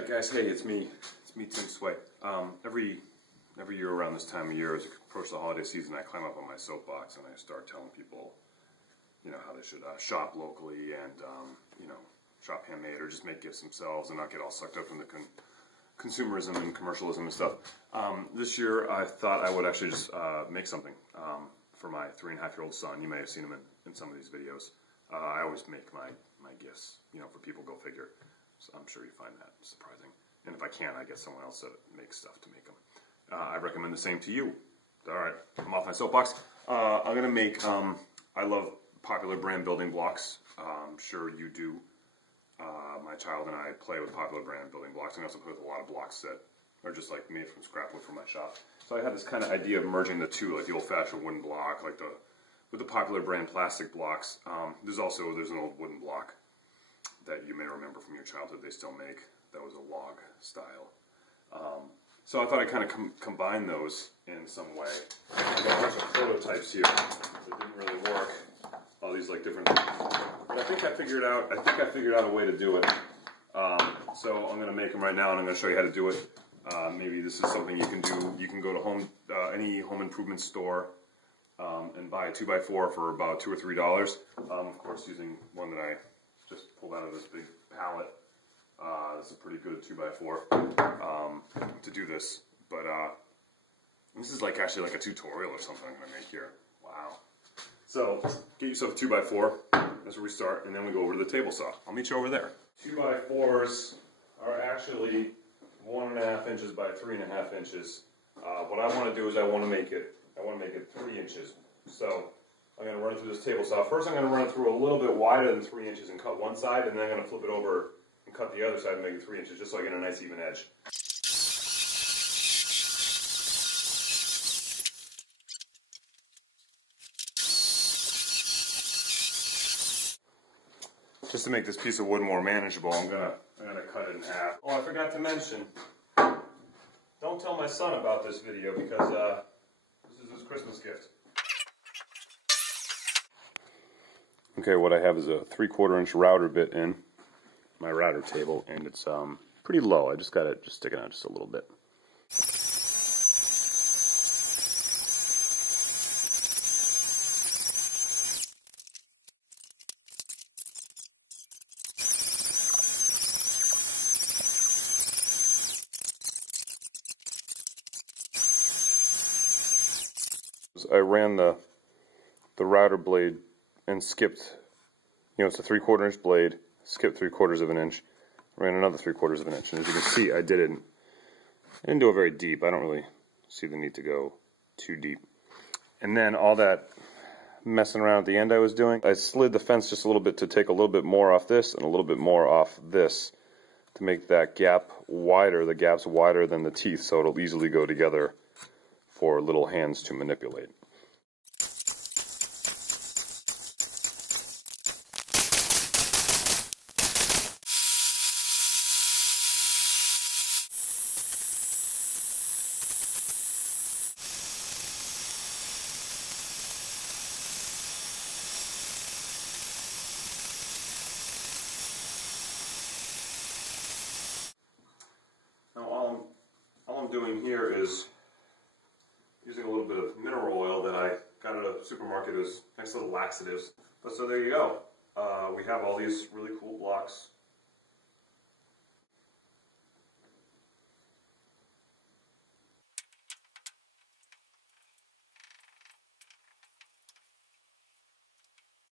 Alright guys, hey, it's me Tim Sway. Every year around this time of year, as we approach the holiday season, I climb up on my soapbox and I start telling people, you know, how they should shop locally and, you know, shop handmade or just make gifts themselves and not get all sucked up in the consumerism and commercialism and stuff. This year I thought I would actually just make something for my 3.5-year-old son. You may have seen him in some of these videos. I always make my gifts, you know, for people, go figure. So I'm sure you find that surprising. And if I can't, I get someone else that makes stuff to make them. I recommend the same to you. Alright, I'm off my soapbox. I'm going to make, I love popular brand building blocks. I'm sure you do. My child and I play with popular brand building blocks, and I also play with a lot of blocks that are just like made from scrap wood from my shop. So I had this kind of idea of merging the two, like the old-fashioned wooden block, like with the popular brand plastic blocks. There's an old wooden block that you may remember from your childhood they still make. That was a log style. So I thought I'd kind of combine those in some way. I got a bunch of prototypes here that didn't really work. All these like different things. But I think I figured out a way to do it. So I'm going to make them right now, and I'm going to show you how to do it. Maybe this is something you can do. You can go to any home improvement store and buy a 2x4 for about $2 or $3. Of course, using one that I just pulled out of this big pallet. This is a pretty good 2x4 to do this. But this is actually like a tutorial or something I'm going to make here. Wow. So get yourself a 2x4. That's where we start, and then we go over to the table saw. I'll meet you over there. 2x4s are actually 1.5 inches by 3.5 inches. What I want to do is I want to make it 3 inches. So I'm going to run it through this table saw. First I'm going to run it through a little bit wider than 3 inches and cut one side, and then I'm going to flip it over and cut the other side and make it 3 inches, just so I get a nice even edge. Just to make this piece of wood more manageable, I'm gonna cut it in half. Oh, I forgot to mention, don't tell my son about this video because this is his Christmas gift. Okay, what I have is a 3/4 inch router bit in my router table, and it's pretty low. I just got it sticking out just a little bit. I ran the router blade and skipped, you know, it's a 3/4 inch blade, skipped 3/4 of an inch, ran another 3/4 of an inch, and as you can see, I didn't do it very deep. I don't really see the need to go too deep. And then all that messing around at the end I was doing, I slid the fence just a little bit to take a little bit more off this and a little bit more off this to make that gap wider. The gap's wider than the teeth, so it'll easily go together for little hands to manipulate. Now all I'm doing here is using a little bit of mineral oil that I got at a supermarket as nice little laxatives. But so there you go. We have all these really cool blocks